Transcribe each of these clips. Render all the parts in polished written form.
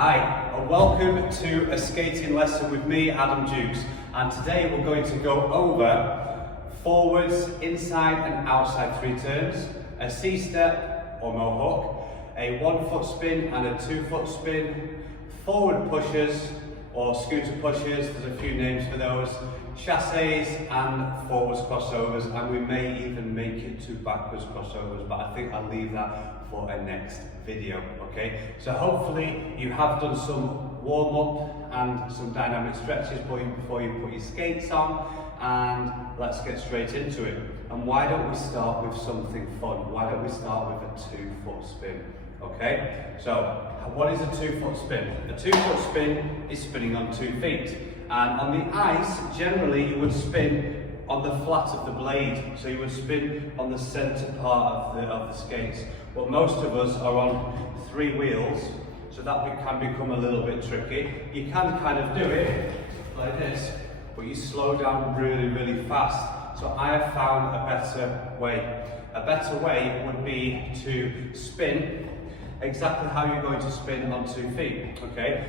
Hi, and welcome to a skating lesson with me, Adam Jukes, and today we're going to go over forwards, inside and outside three turns, a C-step or mohawk, a 1 foot spin and a 2 foot spin, forward pushes or scooter pushes, there's a few names for those, chasses and forwards crossovers, and we may even make it to backwards crossovers, but I think I'll leave that for a next video, okay? So hopefully you have done some warm-up and some dynamic stretches before you put your skates on, and let's get straight into it. And why don't we start with something fun? Why don't we start with a 2 foot spin? Okay, so what is a 2 foot spin? A 2 foot spin is spinning on 2 feet. And on the ice, generally you would spin on the flat of the blade. So you would spin on the center part of the skates. But most of us are on 3 wheels, so that can become a little bit tricky. You can kind of do it like this, but you slow down really, really fast. So I have found a better way. A better way would be to spin exactly how you're going to spin on 2 feet, okay?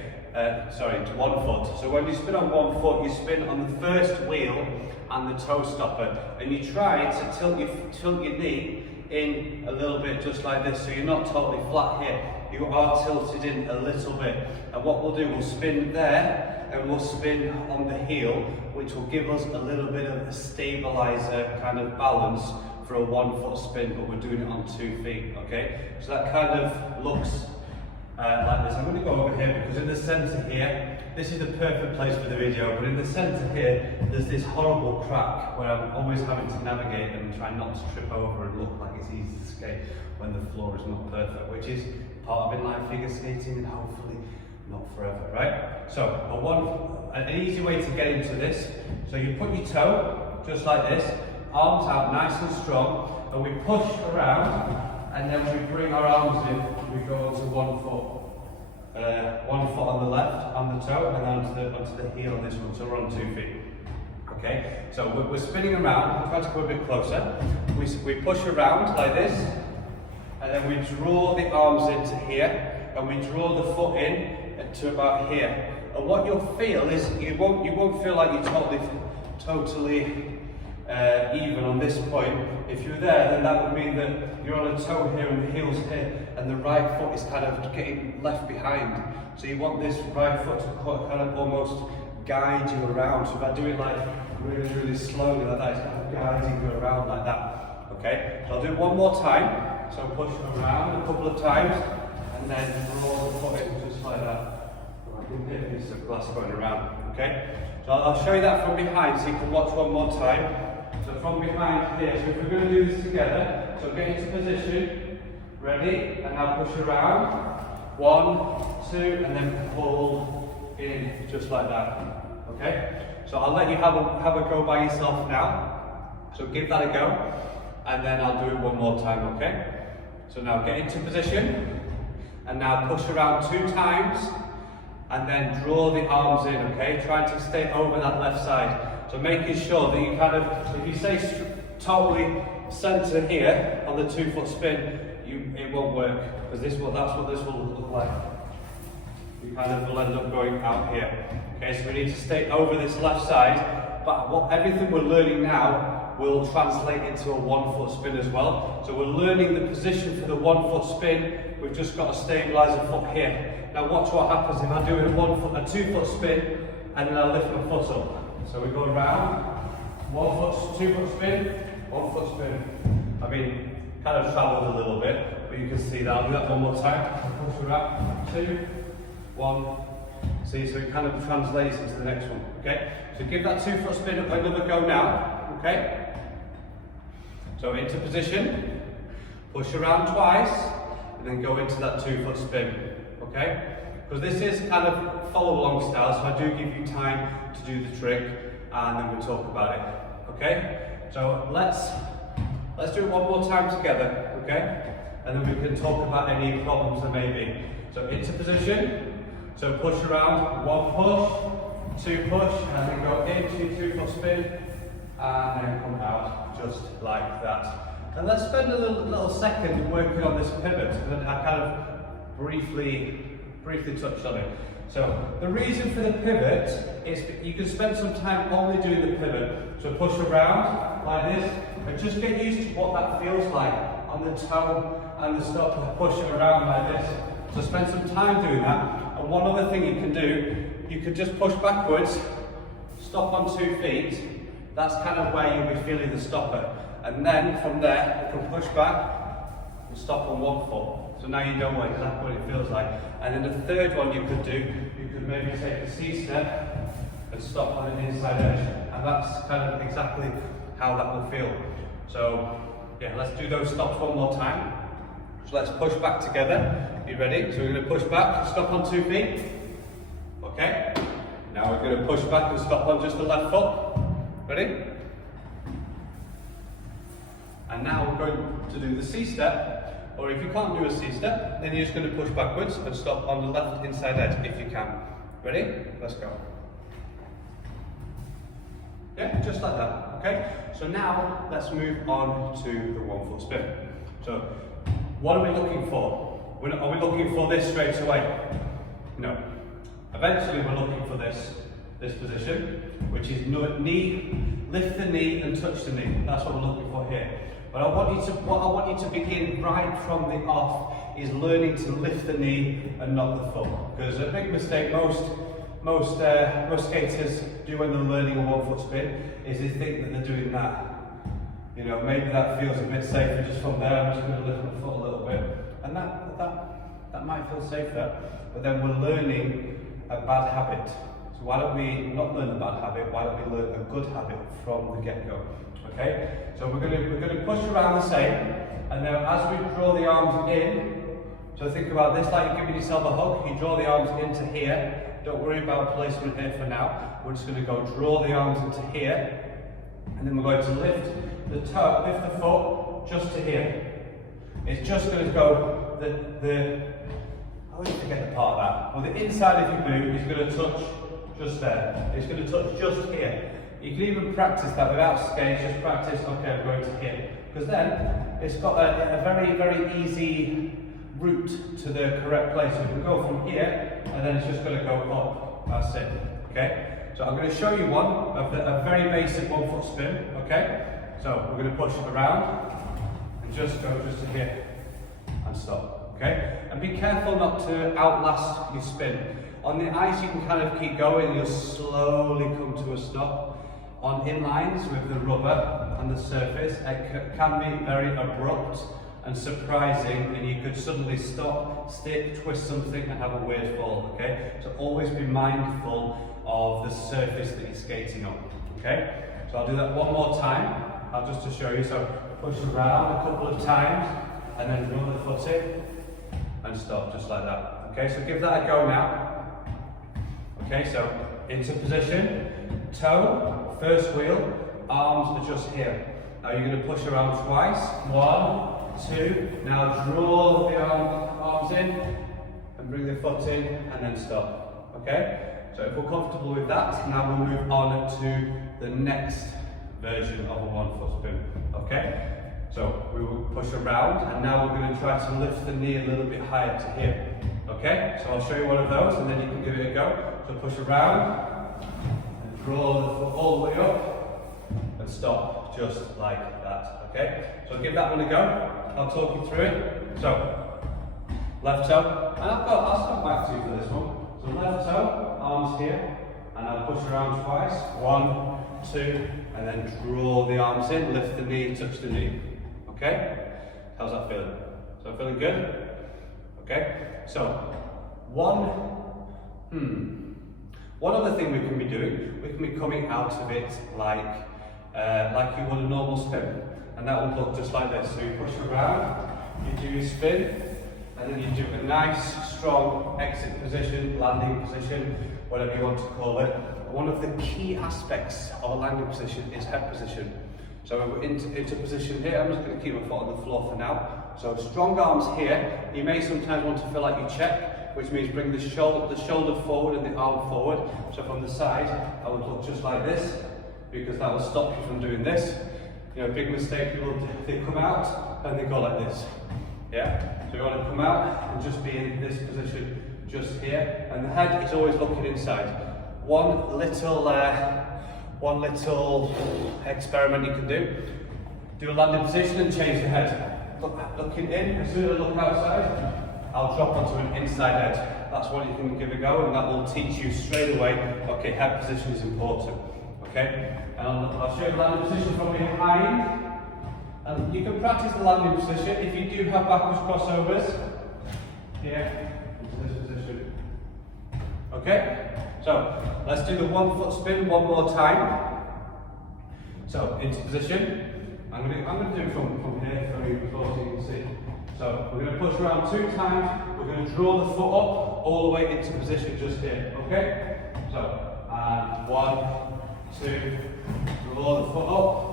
Sorry, to 1 foot. So when you spin on 1 foot, you spin on the first wheel and the toe stopper, and you try to tilt your knee in a little bit, just like this, so you're not totally flat here. You are tilted in a little bit, and what we'll do, we'll spin there, and we'll spin on the heel, which will give us a little bit of a stabilizer kind of balance for a 1 foot spin, but we're doing it on 2 feet, okay? So that kind of looks like this. I'm going to go over here because in the centre here, this is the perfect place for the video, but in the centre here, there's this horrible crack where I'm always having to navigate and try not to trip over and look like it's easy to skate when the floor is not perfect, which is part of inline figure skating and hopefully not forever, right? So an easy way to get into this, so you put your toe just like this, arms out nice and strong, and we push around, and then we bring our arms in, we go onto 1 foot. 1 foot on the left, on the toe, and then onto the heel on this one, so we're on 2 feet. Okay, so we're spinning around, we'll try to go a bit closer. We push around like this, and then we draw the arms into here, and we draw the foot in to about here. And what you'll feel is, you won't feel like you're totally even on this point. If you're there, then that would mean that you're on a toe here and the heel's here, and the right foot is kind of getting left behind. So you want this right foot to kind of almost guide you around. So if I do it like really, really slowly like that, it's kind of guiding you around like that. Okay, so I'll do it one more time. So push around a couple of times, and then draw the foot in just like that. I can hear this glass going around. Okay, so I'll show you that from behind so you can watch one more time. So from behind here, so if we're going to do this together, so get into position, ready, and now push around, 1, 2, and then pull in, just like that, okay? So I'll let you have a go by yourself now, so give that a go, and then I'll do it one more time, okay? So now get into position, and now push around 2 times, and then draw the arms in, okay? Trying to stay over that left side. So making sure that you kind of, if you stay totally centre here on the 2 foot spin, it won't work, because that's what this will look like. You kind of will end up going out here. Okay, so we need to stay over this left side, but everything we're learning now will translate into a 1 foot spin as well. So we're learning the position for the 1 foot spin, we've just got to stabilise the foot here. Now watch what happens if I do a 2 foot spin, and then I lift my foot up. So we go around, 1 foot, 2 foot spin, 1 foot spin. I mean, kind of travelled a little bit, but you can see that. I'll do that one more time. Push around, 2, 1. See, so it kind of translates into the next one, okay? So give that 2 foot spin another go now, okay? So into position, push around twice, and then go into that 2 foot spin, okay? Because this is kind of follow along style, so I do give you time to do the trick, and then we'll talk about it, okay? So let's do it one more time together, okay? And then we can talk about any problems there may be. So into position, so push around, 1 push, 2 push, and then go into 2 foot spin, and then come out just like that. And let's spend a little second working on this pivot, and then I kind of briefly briefly touched on it. So the reason for the pivot is that you can spend some time only doing the pivot. So push around like this and just get used to what that feels like on the toe and the stop. Push it around like this. So spend some time doing that. And one other thing you can do, you can just push backwards, stop on 2 feet. That's kind of where you'll be feeling the stopper. And then from there, you can push back and stop on 1 foot. So now you know exactly what it feels like. And then the third one you could do, you could maybe take a C-step and stop on the inside edge. And that's kind of exactly how that will feel. So yeah, let's do those stops one more time. So let's push back together. You ready? So we're going to push back, stop on 2 feet. Okay. Now we're going to push back and stop on just the left foot. Ready? And now we're going to do the C-step. Or if you can't do a C-step, then you're just going to push backwards and stop on the left inside edge if you can. Ready? Let's go. Yeah, just like that. Okay? So now let's move on to the 1 foot spin. So what are we looking for? Are we looking for this straight away? No. Eventually we're looking for this position, which is knee, lift the knee and touch the knee. That's what we're looking for here. But what I want you to begin right from the off is learning to lift the knee and not the foot. Because a big mistake most skaters do when they're learning a 1 foot spin is they think that they're doing that. You know, maybe that feels a bit safer just from there. I'm just going to lift my foot a little bit, and that might feel safer. But then we're learning a bad habit. So why don't we not learn a bad habit? Why don't we learn a good habit from the get-go? Okay, so we're going to push around the same, and then as we draw the arms in, so think about this like you're giving yourself a hug. You draw the arms into here. Don't worry about placement here for now. We're just going to go draw the arms into here, and then we're going to lift the toe, lift the foot just to here. It's just going to go I always forget the part of that. Well, the inside of your boot is going to touch just there. It's going to touch just here. You can even practice that without skates, just practice, okay, I'm going to here. Because then it's got a very, very easy route to the correct place. So we can go from here, and then it's just going to go up. That's it, okay? So I'm going to show you one of a very basic 1 foot spin, okay? So we're going to push around, and just go just to here, and stop, okay? And be careful not to outlast your spin. On the ice, you can kind of keep going, you'll slowly come to a stop. On inlines with the rubber and the surface, it can be very abrupt and surprising, and you could suddenly stop, stick, twist something and have a weird fall, okay? So always be mindful of the surface that you're skating on, okay? So I'll do that one more time, just to show you. So push around a couple of times and then run the foot in and stop, just like that, okay? So give that a go now. Okay, so into position, toe, first wheel, arms are just here. Now you're going to push around twice. 1, 2. Now draw the arms in and bring the foot in and then stop. Okay? So if we're comfortable with that, now we'll move on to the next version of a 1 foot spin. Okay? So we will push around, and now we're going to try to lift the knee a little bit higher to here. Okay? So I'll show you one of those and then you can give it a go. So push around. Draw the foot all the way up and stop just like that, okay? So give that one a go. I'll talk you through it. So, left toe, and I'll stop back to you for this one. So left toe, arms here, and I'll push around twice. 1, 2, and then draw the arms in, lift the knee, touch the knee. Okay? How's that feeling? Is that feeling good? Okay? So, one other thing we can be doing, we can be coming out of it like you would a normal spin, and that will look just like this. So you push around, you do your spin, and then you do a nice, strong exit position, landing position, whatever you want to call it. One of the key aspects of a landing position is head position. So we're into position here. I'm just going to keep my foot on the floor for now. So strong arms here. You may sometimes want to feel like you check, which means bring the shoulder forward and the arm forward. So from the side, I would look just like this, because that will stop you from doing this. You know, big mistake people do, they come out and they go like this. Yeah? So you want to come out and just be in this position, just here, and the head is always looking inside. One little experiment you can do. Do a landing position and change the head. Looking in, as soon as I look outside, I'll drop onto an inside edge. That's what you can give a go, and that will teach you straight away, okay, head position is important. Okay? And I'll show you the landing position from behind. And you can practice the landing position if you do have backwards crossovers. Here, into this position. Okay? So, let's do the 1 foot spin one more time. So, into position. I'm going to do it from here for you so you can see. So, we're going to push around 2 times. We're going to draw the foot up all the way into position just here. Okay? So, and 1, 2, draw the foot up.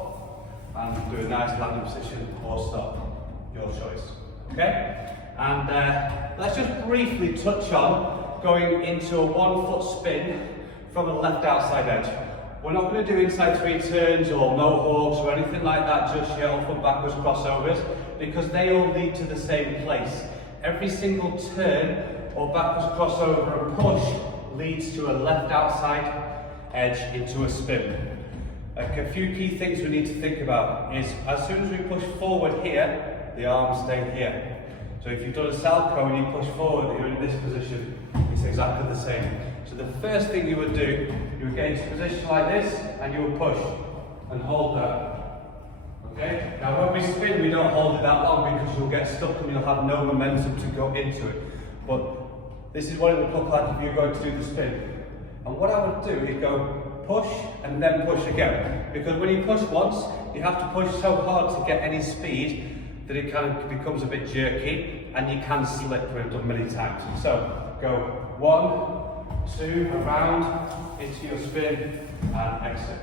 And do a nice landing position or stop, your choice. Okay? And let's just briefly touch on going into a 1 foot spin from the left outside edge. We're not going to do inside 3 turns or mohawks or anything like that just yet, or front backwards crossovers, because they all lead to the same place. Every single turn or backwards crossover and push leads to a left outside edge into a spin. Like a few key things we need to think about is, as soon as we push forward here, the arms stay here. So if you've done a salchow and you push forward, you're in this position, it's exactly the same. So the first thing you would do, you would get into a position like this, and you would push and hold that. Okay? Now when we spin, we don't hold it that long because you'll get stuck and you'll have no momentum to go into it. But this is what it would look like if you're going to do the spin. And what I would do is go push and then push again. Because when you push once, you have to push so hard to get any speed that it kind of becomes a bit jerky and you can slip, we've done many times. So go 1, 2, around, into your spin and exit.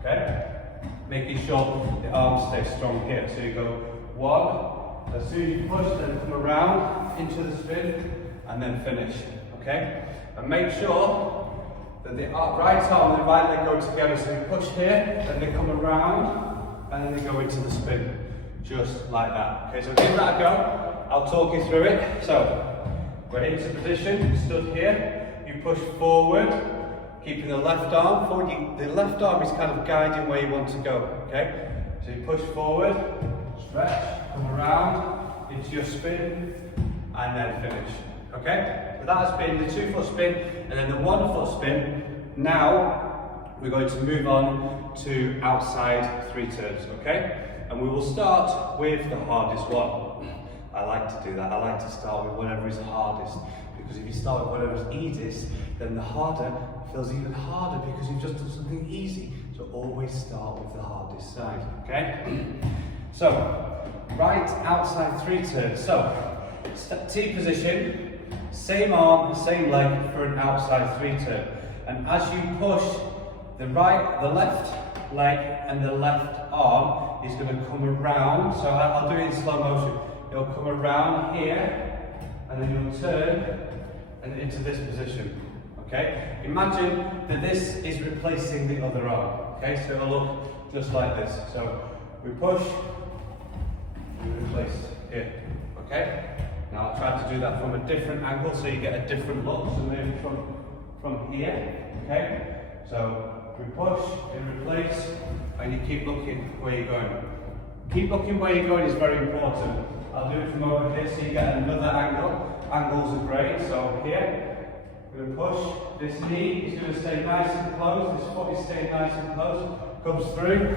Okay? Making sure the arms stay strong here. So you go 1, as soon as you push, then come around into the spin and then finish. Okay? And make sure that the right arm and the right leg go together. So you push here, then they come around and then they go into the spin. Just like that. Okay, so give that a go. I'll talk you through it. So, we're into position, stood here. You push forward, keeping the left arm forward. The left arm is kind of guiding where you want to go. Okay, so you push forward, stretch, come around into your spin, and then finish. Okay, so that has been the 2 foot spin, and then the 1 foot spin. Now we're going to move on to outside 3 turns. Okay. And we will start with the hardest one. I like to do that. I like to start with whatever is hardest. Because if you start with whatever is easiest, then the harder feels even harder because you've just done something easy. So always start with the hardest side, okay? So, right outside 3 turns. So, T position, same arm, same leg for an outside 3 turn. And as you push the left leg and the left arm is going to come around, so I'll do it in slow motion. It'll come around here, and then you'll turn and into this position. Okay? Imagine that this is replacing the other arm. Okay? So it'll look just like this. So we push, we replace here. Okay? Now I'll try to do that from a different angle so you get a different look. So maybe from here. Okay? So we push and replace, and you keep looking where you're going. Keep looking where you're going is very important. I'll do it from over here so you get another angle. Angles are great. So here, we're going to push. This knee is going to stay nice and close. This foot is staying nice and close. Comes through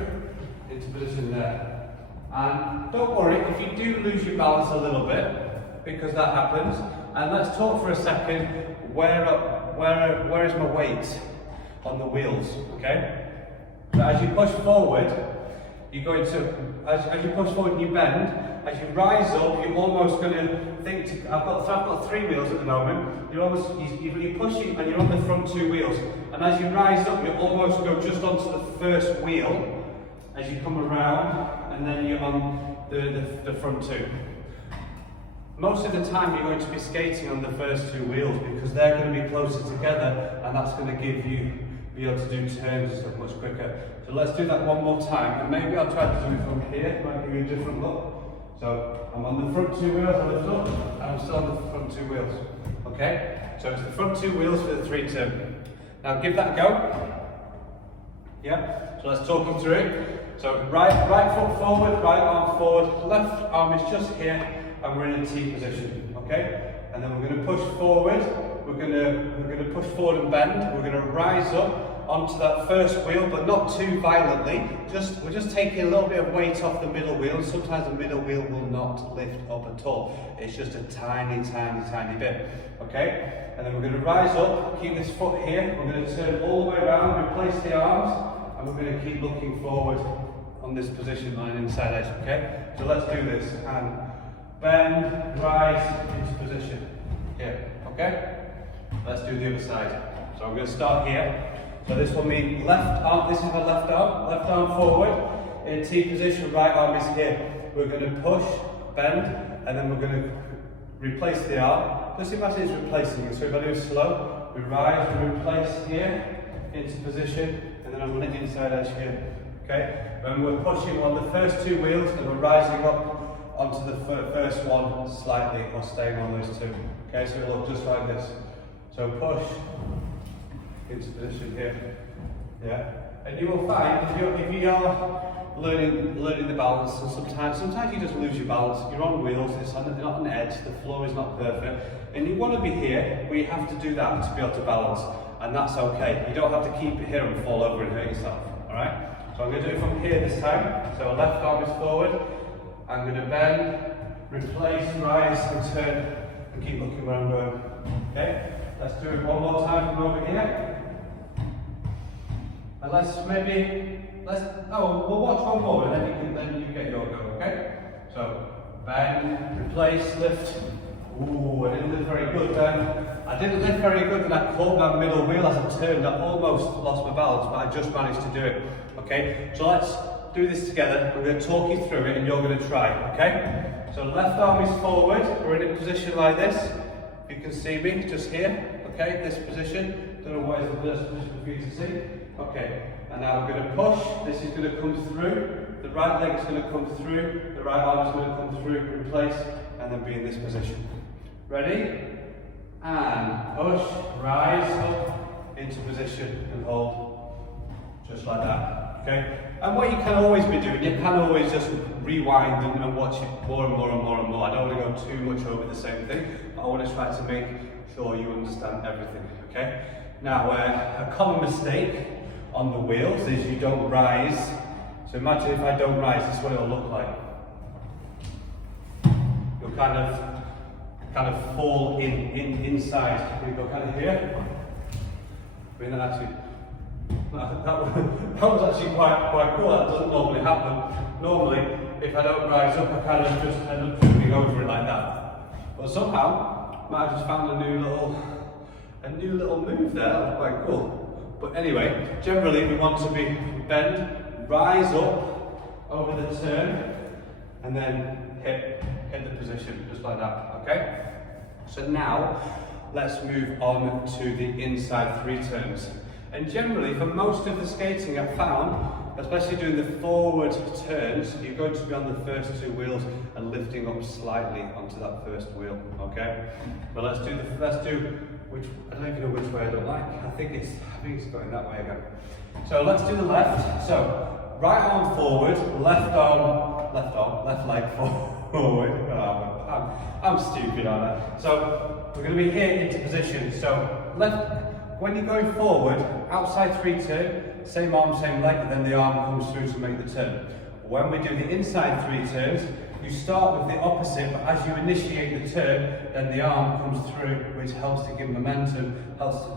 into position there. And don't worry if you do lose your balance a little bit, because that happens. And let's talk for a second. Where is my weight on the wheels? Okay. So as you push forward, you're going to, as you push forward and you bend, as you rise up, you're almost going to think, I've got 3 wheels at the moment, you're pushing and you're on the front 2 wheels. And as you rise up, you almost go just onto the first wheel, as you come around, and then you're on the front 2. Most of the time you're going to be skating on the first 2 wheels because they're going to be closer together, and that's going to be able to do turns and stuff much quicker. So let's do that one more time, and maybe I'll try to do it from here, might give you a different look. So I'm on the front 2 wheels, I lift up, and I'm still on the front 2 wheels. Okay, so it's the front two wheels for the three turn. Now give that a go. Yeah, so let's talk you through it. So right foot forward, right arm forward, left arm is just here, and we're in a T position. Okay, and then we're going to push forward. We're going to push forward and bend. We're going to rise up onto that first wheel, but not too violently. We're just taking a little bit of weight off the middle wheel. Sometimes the middle wheel will not lift up at all. It's just a tiny bit. Okay? And then we're going to rise up, keep this foot here. We're going to turn all the way around, replace the arms, and we're going to keep looking forward on this position line inside edge. Okay? So let's do this. And bend, rise into position. Here. Okay? Let's do the other side. So I'm going to start here. So this will mean left arm, this is my left arm forward, in T position, right arm is here. We're going to push, bend, and then we're going to replace the arm. Just imagine it's replacing it. So if I do it slow, we rise, we replace here, into position, and then I'm on the inside edge here. Okay? And we're pushing on the first two wheels, and we're rising up onto the first one slightly, or staying on those two. Okay, so it'll look just like this. So push, into position here, yeah. And you will find if you are learning the balance, and sometimes you just lose your balance. You're on wheels, it's not an edge, the floor is not perfect, and you want to be here, but you have to do that to be able to balance, and that's okay. You don't have to keep it here and fall over and hurt yourself. All right. So I'm going to do it from here this time. So left arm is forward. I'm going to bend, replace, rise, and turn, and keep looking where I'm going. Okay. Let's do it one more time from over here. And we'll watch one more and then you get your go, okay? So, bend, replace, lift. Ooh, I didn't lift very good then. I didn't lift very good and I caught that middle wheel as I turned. I almost lost my balance, but I just managed to do it, okay? So let's do this together. We're going to talk you through it and you're going to try, okay? So left arm is forward. We're in a position like this. You can see me just here, okay? This position. Don't know what is the best position for you to see. Okay, and now we're going to push. This is going to come through. The right leg is going to come through. The right arm is going to come through, replace, and then be in this position. Ready? And push, rise up into position and hold. Just like that. Okay? And what you can always be doing, you can always just rewind and watch it more and more and more and more. I don't want to go too much over the same thing. I want to try to make sure you understand everything. Okay? Now, a common mistake on the wheels is you don't rise. So imagine if I don't rise, this is what it'll look like. You'll kind of fall inside. You go kind of here. I mean, that was actually quite cool. That doesn't normally happen. Normally, if I don't rise up, I kind of just end up tripping over it like that. But somehow, I might have just found a new little move there. That was quite cool. But anyway, generally we want to be bend, rise up over the turn, and then hit the position just like that. Okay. So now let's move on to the inside three turns. And generally, for most of the skating, I've found, especially doing the forward turns, you're going to be on the first two wheels and lifting up slightly onto that first wheel. Okay, but let's do which I don't even know which way I don't like. I think it's going that way again. So let's do the left. So right arm forward, left leg forward. I'm stupid, aren't I? So we're going to be here into position. So when you're going forward, outside three turn, same arm, same leg, and then the arm comes through to make the turn. When we do the inside three turns, you start with the opposite, but as you initiate the turn, then the arm comes through, which helps to give momentum, helps to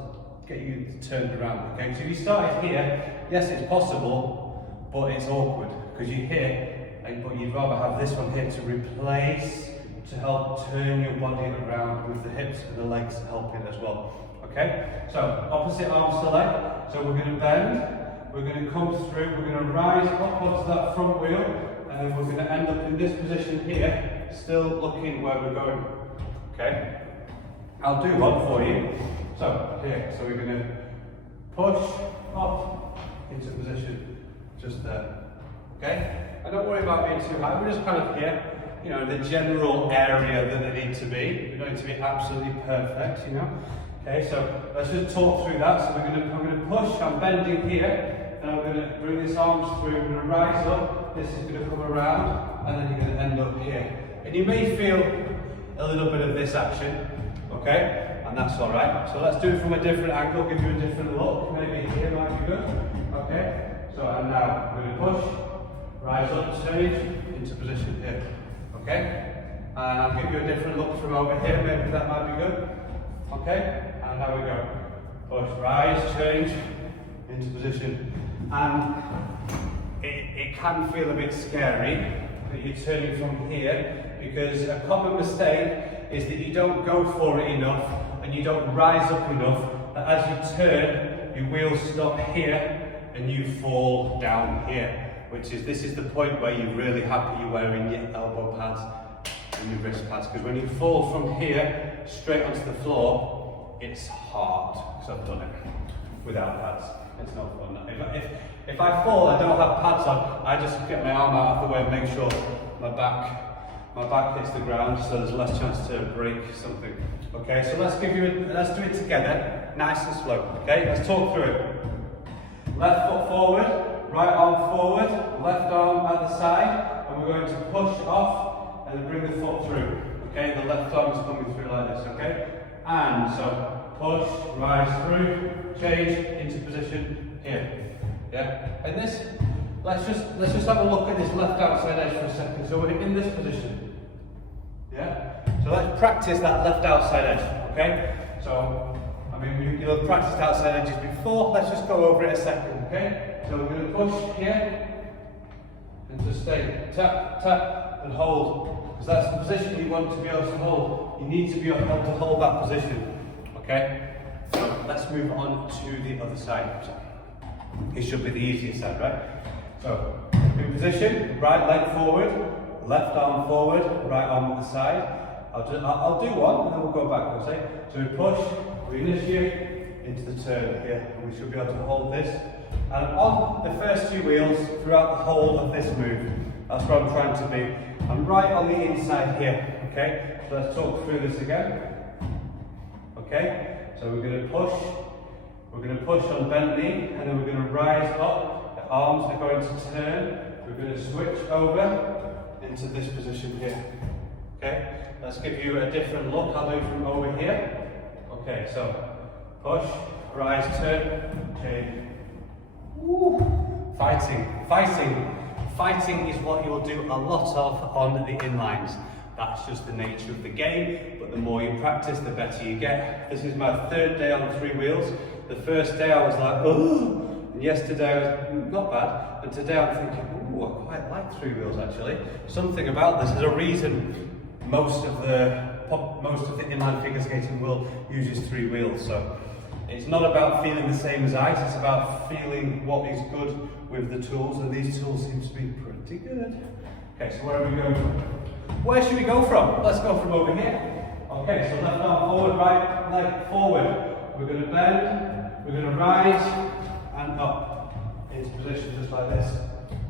get you turned around. Okay, so if you started here, yes, it's possible, but it's awkward because you're here, but you'd rather have this one here to replace, to help turn your body around with the hips and the legs helping as well. Okay, so opposite arm select. So we're going to bend, we're going to come through, we're going to rise up onto that front wheel, and then we're going to end up in this position here, still looking where we're going. Okay, I'll do one for you. So here, so we're going to push up into position, just there. Okay, and don't worry about being too high. We're just kind of here. you know, the general area that they need to be. We don't need to be absolutely perfect, you know. Okay, so let's just talk through that. So I'm going to push, I'm bending here, and I'm going to bring these arms through, I'm going to rise up, this is going to come around, and then you're going to end up here. And you may feel a little bit of this action, okay, and that's all right. So let's do it from a different angle, give you a different look. Maybe here might be good, okay. So and now I'm going to push, rise up, change into position here, okay. And I'll give you a different look from over here. Maybe that might be good, okay. And now we go. Push, rise, change into position. And it can feel a bit scary that you're turning from here, because a common mistake is that you don't go for it enough and you don't rise up enough, that as you turn, your wheels stop here and you fall down here, this is the point where you're really happy you're wearing your elbow pads and your wrist pads, because when you fall from here straight onto the floor, it's hard, because I've done it without pads. It's not fun. If I fall, I don't have pads on, I just get my arm out of the way and make sure my back hits the ground, so there's less chance to break something. Okay, so let's do it together, nice and slow. Okay, let's talk through it. Left foot forward, right arm forward, left arm at the side, and we're going to push off and then bring the foot through. Okay, the left arm is coming through like this. Okay. And so push, rise through, change into position here. Yeah. And this, let's just have a look at this left outside edge for a second. So we're in this position. Yeah. So let's practice that left outside edge. Okay. So I mean you'll have practiced outside edges before. Let's just go over it a second. Okay. So we're going to push here and just stay tap tap and hold. Because that's the position you want to be able to hold. You need to be able to hold that position. Okay? So let's move on to the other side. It should be the easiest side, right? So, in position, right leg forward, left arm forward, right arm at the side. I'll do one and then we'll go back, okay? So we push, we initiate into the turn here, and we should be able to hold this. And on the first two wheels, throughout the whole of this move, that's where I'm trying to be. I'm right on the inside here, okay? So let's talk through this again. Okay, so we're going to push on bent knee, and then we're going to rise up, the arms are going to turn, we're going to switch over into this position here. Okay, let's give you a different look, I'll do it from over here. Okay, so push, rise, turn, change. Woo. Fighting is what you'll do a lot of on the inlines. That's just the nature of the game, but the more you practice, the better you get. This is my third day on 3 wheels. The first day I was like, oh, and yesterday I was not bad, and today I'm thinking, oh, I quite like 3 wheels actually. Something about this, there's a reason most of the inline figure skating world uses 3 wheels. So it's not about feeling the same as ice, it's about feeling what is good with the tools, and these tools seem to be pretty good. Okay, so where are we going from? Where should we go from? Let's go from over here. Okay, so left arm forward, right leg forward. We're going to bend, we're going to rise and up into position just like this.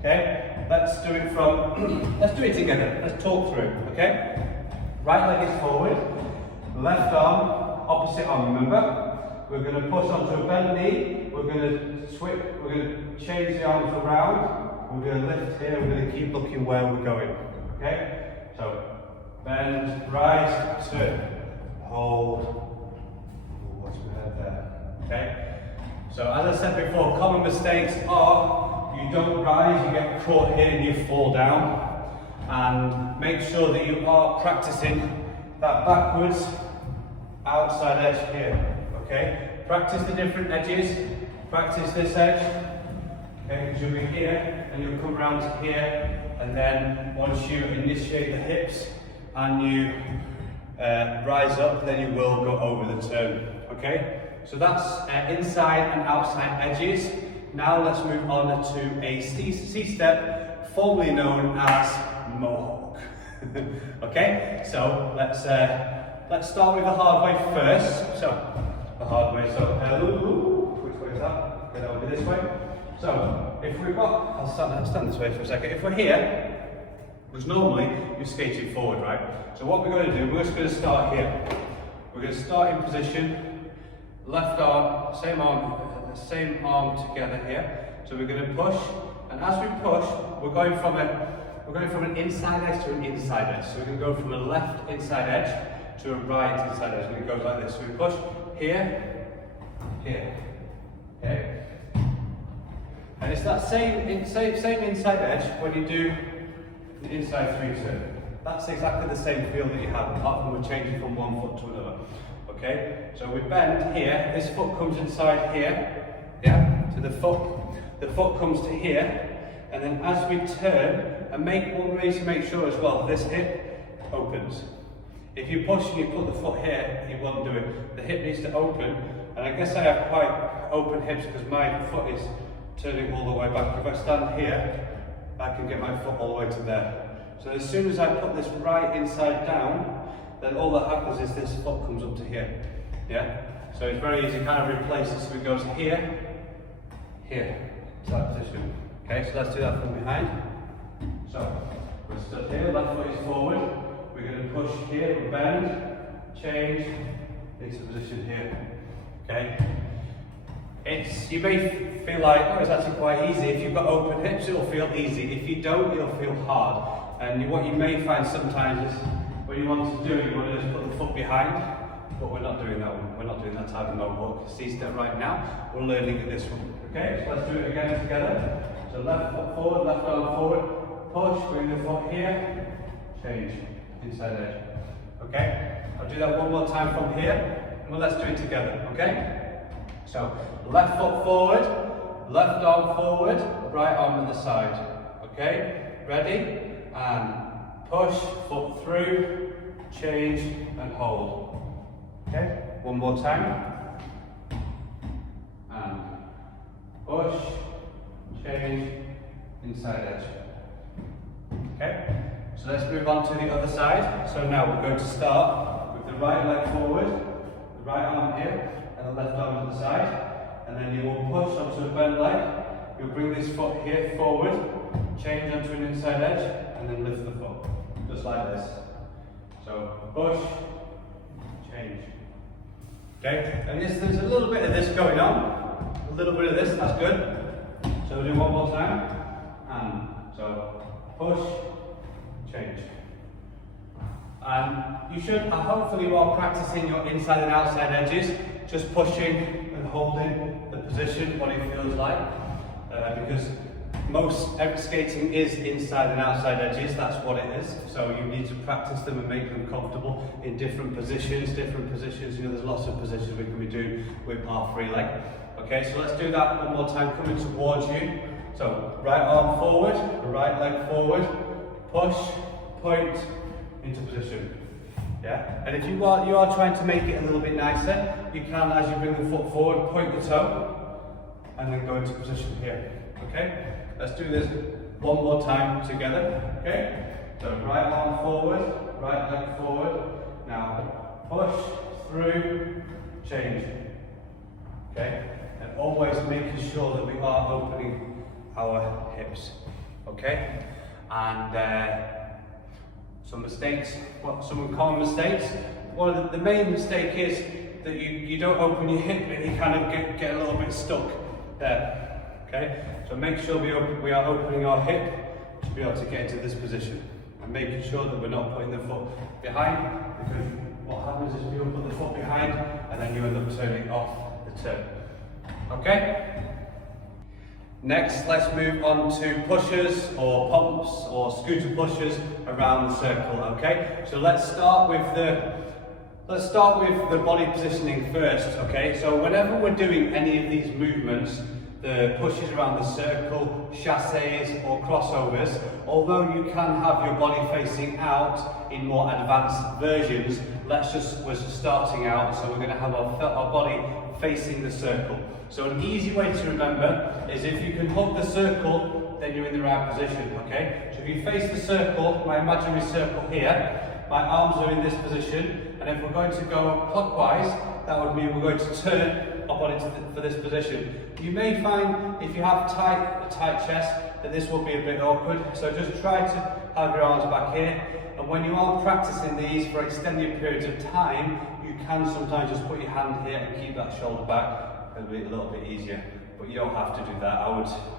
Okay, let's do it together. Let's talk through, okay? Right leg is forward, left arm, opposite arm, remember? We're going to push onto a bent knee, we're going to switch, we're going to change the arms around, we're going to lift here, we're going to keep looking where we're going, okay? So, bend, rise, turn, hold, what's we had there, okay? So as I said before, common mistakes are, you don't rise, you get caught here and you fall down, and make sure that you are practicing that backwards, outside edge here. Okay, practice the different edges, practice this edge, okay, because you'll be here and you'll come around to here, and then once you initiate the hips and you rise up, then you will go over the turn, okay? So that's inside and outside edges. Now let's move on to a C-step, formerly known as mohawk. Okay, so let's start with the hard way first. So, the hard way, so which way is that? Okay, that will be this way. So, if we've got, I'll stand this way for a second. If we're here, Because normally you're skating forward, right? So what we're going to do, we're just going to start here. We're going to start in position, left arm, same arm together here. So we're going to push, and as we push, we're going from an inside edge to an inside edge. So we're going to go from a left inside edge to a right inside edge, and it goes like this. So we push here, here, okay? And it's that same inside edge when you do the inside three turn. That's exactly the same feel that you had, apart from we're changing from one foot to another. Okay? So we bend here, this foot comes inside here, yeah? So the foot comes to here, and then as we turn, and we need to make sure as well, this hip opens. If you push and you put the foot here, you won't do it. The hip needs to open, and I guess I have quite open hips because my foot is turning all the way back. If I stand here, I can get my foot all the way to there. So as soon as I put this right inside down, then all that happens is this foot comes up to here. Yeah? So it's very easy to kind of replace it. So it goes here, here, to that position. Okay, so let's do that from behind. So we're stood here, left foot is forward. We're going to push here, we bend, change into position here. Okay? You may feel like, oh, it's actually quite easy. If you've got open hips, it'll feel easy. If you don't, it'll feel hard. And what you may find sometimes is, when you want to do it, you want to just put the foot behind, but we're not doing that one. We're not doing that type of mohawk. C-step right now, we're learning this one. Okay, so let's do it again together. So left foot forward, left arm forward, push, bring the foot here, change, inside edge. Okay, I'll do that one more time from here, and let's do it together, okay? So, left foot forward, left arm forward, right arm to the side. Okay, ready? And push, foot through, change and hold. Okay, one more time. And push, change, inside edge. Okay, so let's move on to the other side. So now we're going to start with the right leg forward, the right arm here, and the left arm to the side. And then you will push onto a bent leg. You'll bring this foot here forward, change onto an inside edge, and then lift the foot, just like this. So push, change. Okay, and there's a little bit of this going on, a little bit of this, that's good. So we'll do one more time, and so push, change. And you should, hopefully while practicing your inside and outside edges, just pushing and holding the position, what it feels like, because every skating is inside and outside edges, that's what it is. So you need to practice them and make them comfortable in different positions, you know, there's lots of positions we can be doing with our free leg. Okay, so let's do that one more time, coming towards you. So right arm forward, right leg forward, push, point, into position. Yeah, and if you are trying to make it a little bit nicer, you can, as you bring the foot forward, point the toe, and then go into position here. Okay, let's do this one more time together. Okay, so right arm forward, right leg forward. Now push through, change. Okay, and always making sure that we are opening our hips. Okay, and some mistakes, some common mistakes. One of the main mistake is that you don't open your hip and you kind of get a little bit stuck there. Okay, so make sure we are opening our hip to be able to get into this position and making sure that we're not putting the foot behind, because what happens is people put the foot behind and then you end up turning off the turn. Okay? Next, let's move on to pushers or pumps or scooter pushers around the circle. Okay, so let's start with the body positioning first. Okay, so whenever we're doing any of these movements, the pushes around the circle, chasses or crossovers, although you can have your body facing out in more advanced versions, we're just starting out, so we're going to have our body facing the circle. So an easy way to remember is if you can hold the circle, then you're in the right position, okay? So if you face the circle, my imaginary circle here, my arms are in this position, and if we're going to go clockwise, that would mean we're going to turn our body for this position. You may find if you have a tight chest that this will be a bit awkward, so just try to have your arms back here, and when you are practicing these for extended periods of time, you can sometimes just put your hand here and keep that shoulder back. It'll be a little bit easier, but you don't have to do that.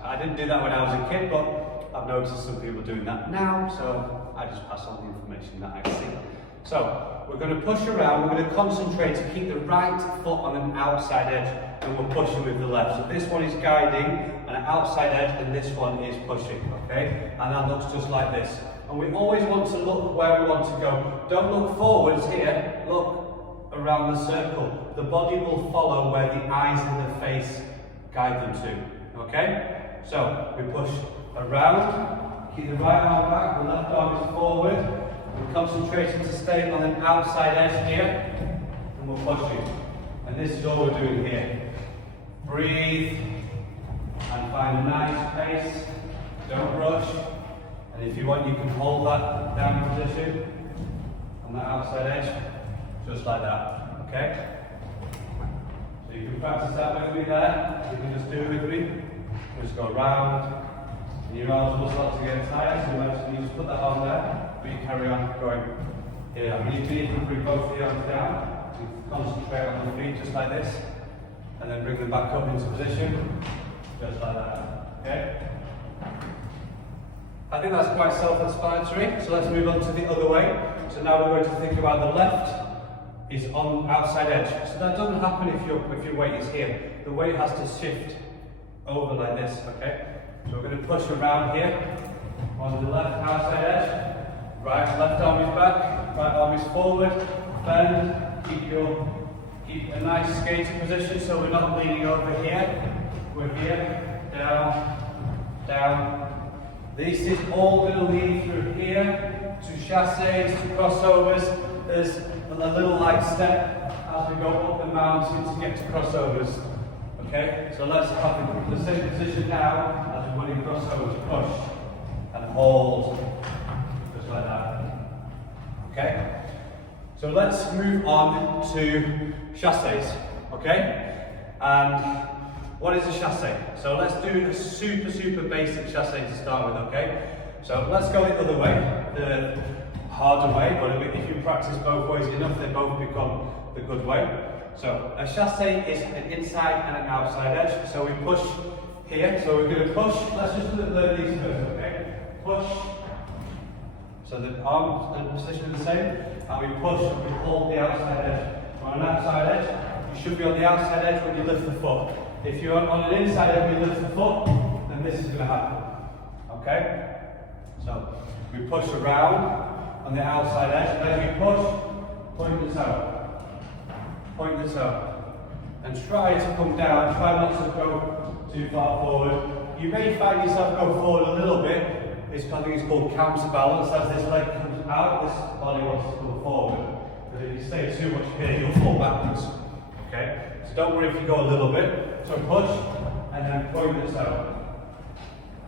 I didn't do that when I was a kid, but I've noticed some people doing that now, so I just pass on the information that I see. So we're going to push around, we're going to concentrate to keep the right foot on an outside edge, and we're pushing with the left. So this one is guiding an outside edge, and this one is pushing, okay? And that looks just like this. And we always want to look where we want to go. Don't look forwards here, look around the circle. The body will follow where the eyes and the face guide them to, okay? So we push around, keep the right arm back, the left arm is forward. We're concentrating to stay on an outside edge here, and we're pushing. And this is all we're doing here. Breathe, and find a nice pace. Don't rush. And if you want, you can hold that down position on that outside edge, just like that, okay? So you can practice that with me there. You can just do it with me. Just go round, and your arms will start to get tired, so you just put that on there, but you carry on going here. And you can bring both the arms down, to concentrate on the feet just like this, and then bring them back up into position, just like that, okay? I think that's quite self-explanatory, so let's move on to the other way. So now we're going to think about the left is on outside edge. So that doesn't happen if your weight is here. The weight has to shift over like this, okay? So we're going to push around here on the left outside edge. Right, left arm is back, right arm is forward, bend, keep a nice skating position so we're not leaning over here. We're here, down, down. This is all going to lead through here to chasses, to crossovers. There's a little light step as we go up the mountain to get to crossovers. Okay, so let's have the same position now as we're running crossovers. Push and hold, just like that. Okay, so let's move on to chasses. Okay, and what is a chasse? So let's do a super basic chasse to start with, okay? So let's go the other way, the harder way, but if you practice both ways enough, they both become the good way. So a chasse is an inside and an outside edge. So we push here, so we're going to push, let's just learn these first, okay? Push, so the arm and position is the same, and we push and we hold the outside edge. On an outside edge, you should be on the outside edge when you lift the foot. If you're on an inside edge and you lift the foot, then this is going to happen. Okay? So we push around on the outside edge, and as we push, point this out. Point this out. And try to come down, try not to go too far forward. You may find yourself go forward a little bit. It's something it's called counterbalance. As this leg comes out, this body wants to go forward. But if you stay too much here, you'll fall backwards. Okay? So don't worry if you go a little bit. So push, and then point the toe.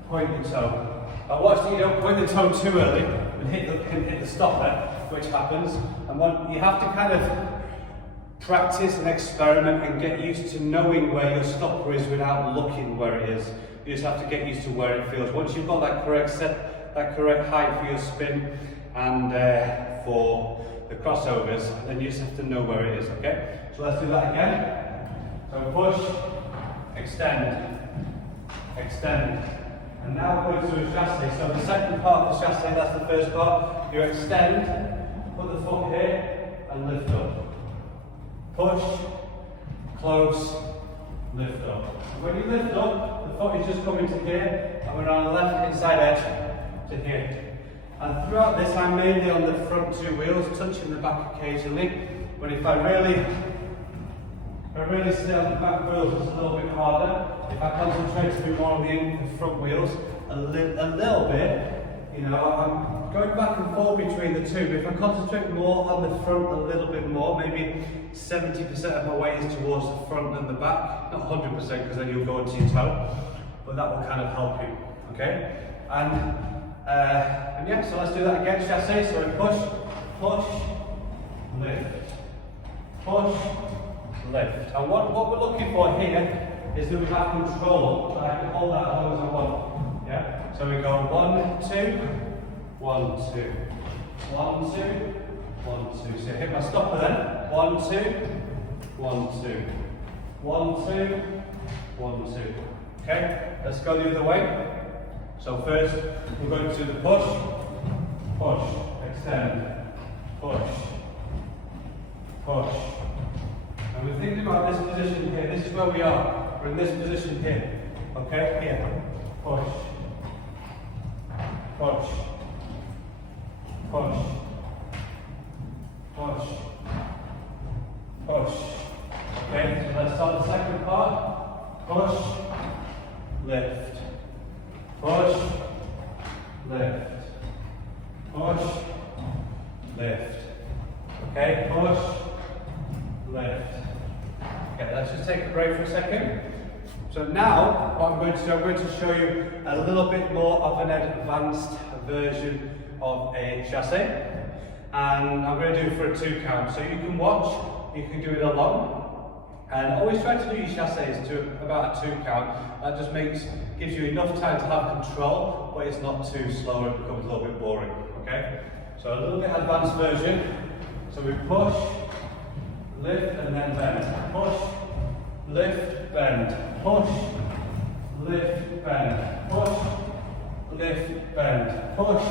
Point the toe. But watch that you don't point the toe too early and hit the stop there, which happens. And you have to kind of practice and experiment and get used to knowing where your stopper is without looking where it is. You just have to get used to where it feels. Once you've got that correct set, that correct height for your spin and for the crossovers, then you just have to know where it is, okay? So let's do that again. So push, extend, extend. And now we're going to do a chasse. So the second part of the chasse, that's the first part. You extend, put the foot here, and lift up. Push, close, lift up. And when you lift up, the foot is just coming to here, and we're on the left inside edge to here. And throughout this, I'm mainly on the front two wheels, touching the back occasionally. But if I really stay on the back wheels, it's a little bit harder. If I concentrate to be more on the front wheels, a little bit, you know, I'm going back and forth between the two. But if I concentrate more on the front a little bit more, maybe 70% of my weight is towards the front and the back, not 100% because then you'll go into your toe, but that will kind of help you, okay? And yeah, so let's do that again, chasse. So we push, push, lift, push, lift. And what we're looking for here is that we have control, so I can hold that as long as I want. Yeah? So we go 1, 2, 1, 2, 1, 2, 1, 2. So hit my stopper then. 1, 2, 1, 2, 1, 2, 1, 2. Okay, let's go the other way. So first, we're going to do the push, push, extend, push, push. And we're thinking about this position here. This is where we are. We're in this position here. Okay, here. Push, push, push, push, push. Okay, so let's start the second part. Push, lift, push, lift, push, lift. Okay, push, lift. Okay, let's just take a break for a second. So now, what I'm going to do, I'm going to show you a little bit more of an advanced version of a chasse. And I'm going to do it for a 2 count. So you can watch, you can do it along. And always try to do your chasses to about a 2 count. That just gives you enough time to have control, but it's not too slow and it becomes a little bit boring. Okay? So a little bit advanced version. So we push, lift, and then bend. Push, lift, bend. Push, lift, bend. Push, lift, bend. Push,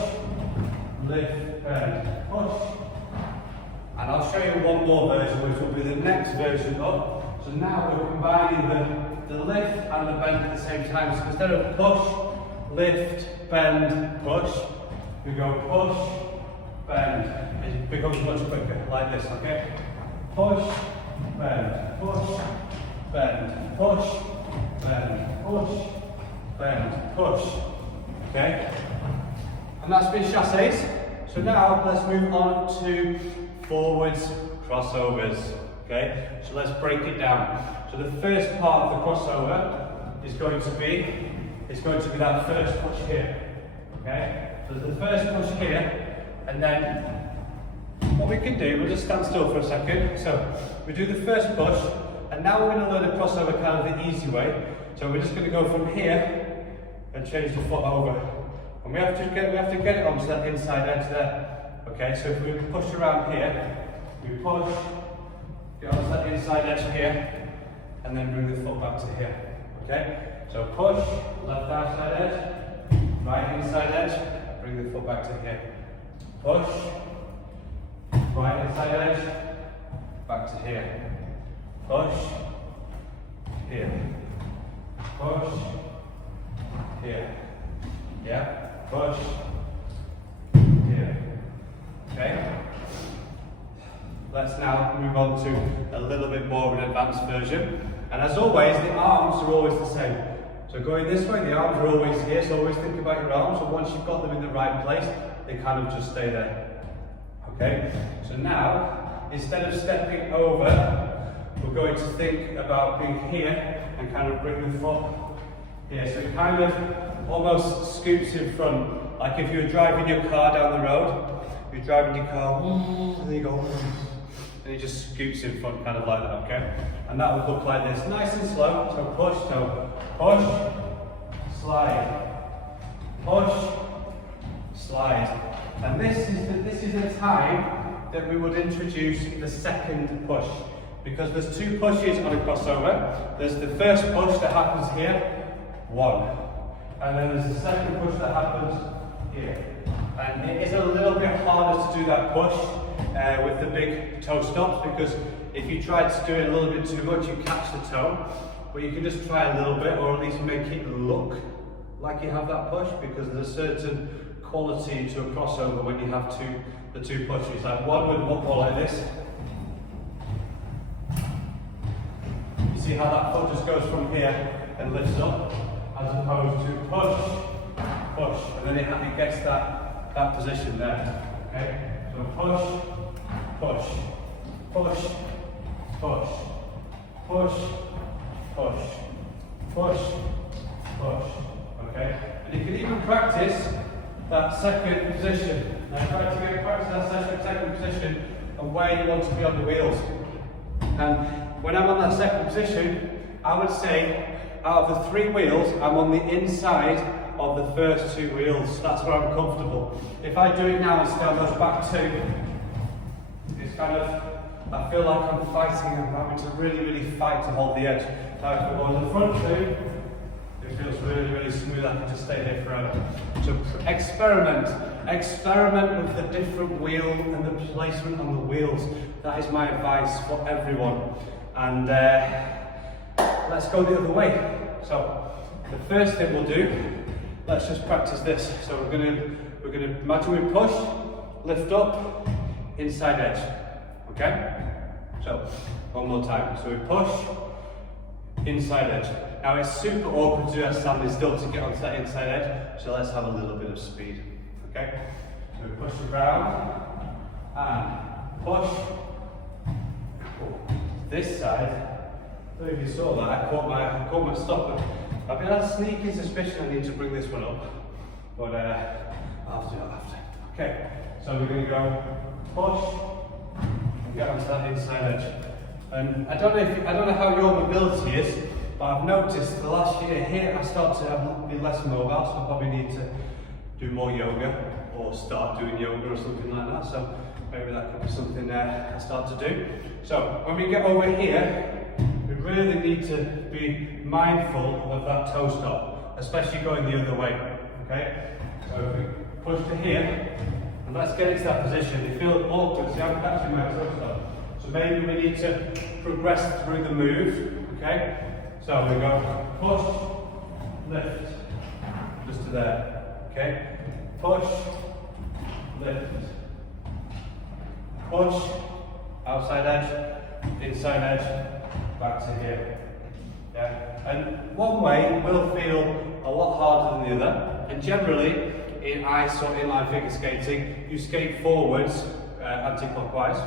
lift, bend. Push. And I'll show you one more version, which will be the next version up. So now we're combining the lift and the bend at the same time. So instead of push, lift, bend, push, we go push, bend. It becomes much quicker, like this, okay? Push, bend, push, bend, push, bend, push, bend, push. Okay? And that's been chasses. So now let's move on to forwards crossovers. Okay? So let's break it down. So the first part of the crossover is going to be that first push here. Okay? So the first push here, and then what we can do, we'll just stand still for a second. So we do the first push, and now we're going to learn a crossover kind of the easy way. So we're just going to go from here and change the foot over. And we have to get it onto that inside edge there. Okay, so if we push around here, we push, get onto that inside edge here, and then bring the foot back to here. Okay, so push, left outside edge, right inside edge, bring the foot back to here. Push, right inside edge, back to here. Push, here. Push, here. Yeah, push, here. Okay. Let's now move on to a little bit more of an advanced version. And as always, the arms are always the same. So going this way, the arms are always here, so always think about your arms, and once you've got them in the right place, they kind of just stay there. Okay? So now, instead of stepping over, we're going to think about being here and kind of bring the foot here. So it kind of almost scoots in front. Like if you were driving your car down the road, you're driving your car, and then you go, and it just scoots in front, kind of like that, okay? And that would look like this, nice and slow. So push, slide, push, slide. And this is the time that we would introduce the second push, because there's 2 pushes on a crossover. There's the first push that happens here, 1, and then there's the second push that happens here. And it is a little bit harder to do that push with the big toe stops, because if you try to do it a little bit too much, you catch the toe. But you can just try a little bit, or at least make it look like you have that push, because there's a certain quality to a crossover when you have the two pushes. Like one would look more like this. You see how that foot just goes from here and lifts up, as opposed to push, push, and then it gets that position there. Okay? So push, push, push, push, push, push, push, push. Okay? And you can even practice that second position. Now try to practice that second position and where you want to be on the wheels. And when I'm on that second position, I would say out of the 3 wheels, I'm on the inside of the first 2 wheels. That's where I'm comfortable. If I do it now and stay on those back 2, it's kind of, I feel like I'm fighting, I'm having to really fight to hold the edge. Now if I go on the front 2, it feels really smooth. I can just stay here forever. So experiment with the different wheel and the placement on the wheels. That is my advice for everyone. And let's go the other way. So the first thing we'll do, let's just practice this. So we're gonna imagine we push, lift up, inside edge. Okay? So one more time. So we push, inside edge. Now it's super awkward to just standing still to get onto that inside edge, so let's have a little bit of speed. Okay? So we push around and push. This side, I don't know if you saw that, I caught my stopper. I've been had a sneaky suspicion I need to bring this one up, but I'll have to do it after. Okay, so we're going to go push and get onto that inside edge. And I don't know how your mobility is, but I've noticed the last year here I start to be less mobile, so I probably need to do more yoga or start doing yoga or something like that. So maybe that could be something I start to do. So when we get over here, we really need to be mindful of that toe stop, especially going the other way. Okay? So if we push to here, and let's get into that position. You feel awkward, see I'm catching my toe stop. So maybe we need to progress through the move. Okay? So we go push, lift, just to there. Okay? Push, lift, push, outside edge, inside edge, back to here. Yeah? And one way will feel a lot harder than the other. And generally, in ice or inline figure skating, you skate forwards anti-clockwise.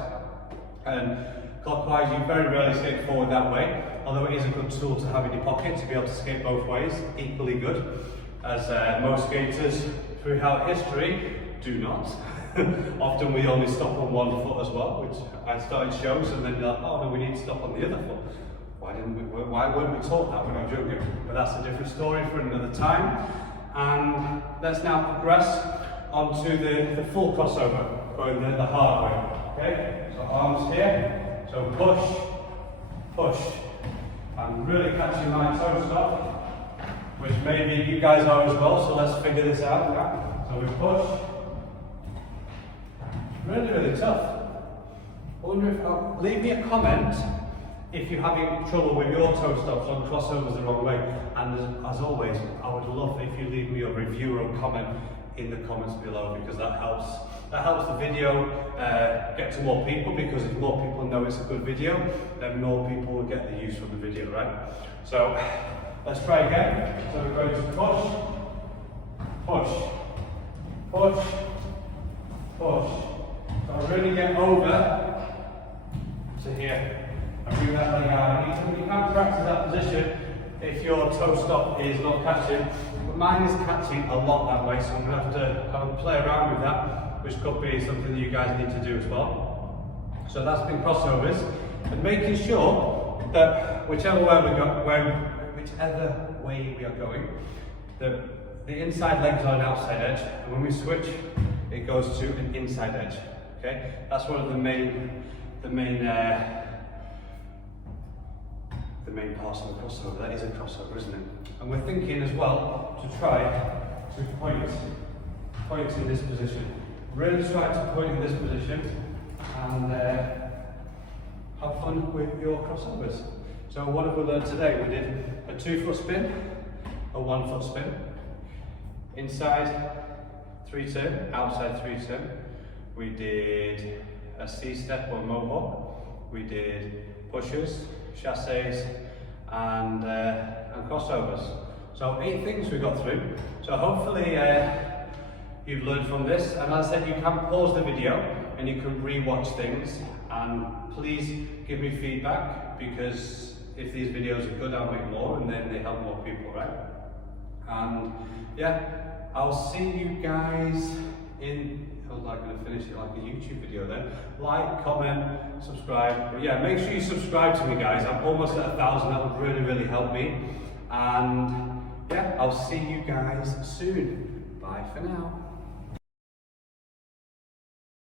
And clockwise, you very rarely skate forward that way, although it is a good tool to have in your pocket to be able to skate both ways, equally good, as most skaters throughout history do not. Often we only stop on one foot as well, which I started shows and then like, oh no, we need to stop on the other foot. Why weren't we taught that when I'm joking? But that's a different story for another time. And let's now progress onto the full crossover, going the hard way. Okay, so arms here, so push, I'm really catching my toe stop, which maybe you guys are as well, so let's figure this out. Yeah? So we push, really tough. I wonder if, leave me a comment if you're having trouble with your toe stops on crossovers the wrong way, and as always, I would love if you leave me a review or a comment in the comments below, because that helps the video get to more people, because if more people know it's a good video, then more people will get the use from the video, right? So let's try again. So we're going to push, so really get over to here and bring that leg out. You can practice that position if your toe stop is not catching, but mine is catching a lot that way, so I'm going to have to play around with that, which could be something that you guys need to do as well. So that's been crossovers, and making sure that whichever way we are going, the inside legs are an outside edge, and when we switch, it goes to an inside edge. Okay, that's one of the main parts of the crossover. That is a crossover, isn't it? And we're thinking as well to try to point in this position. Really try to point in this position and have fun with your crossovers. So what have we learned today? We did a 2-foot spin, a 1-foot spin, inside 3-turn, outside 3-turn. We did a C-step or mohawk. We did pushes, chasses, and crossovers. So 8 things we got through. So hopefully you've learned from this. And as I said, you can pause the video and you can re-watch things. And please give me feedback, because if these videos are good, I'll make more, and then they help more people, right? And yeah, I'll see you guys in feel like I'm going to finish it like a YouTube video then. Like, comment, subscribe. But yeah, make sure you subscribe to me, guys. I'm almost at 1,000. That would really, really help me. And yeah, I'll see you guys soon. Bye for now.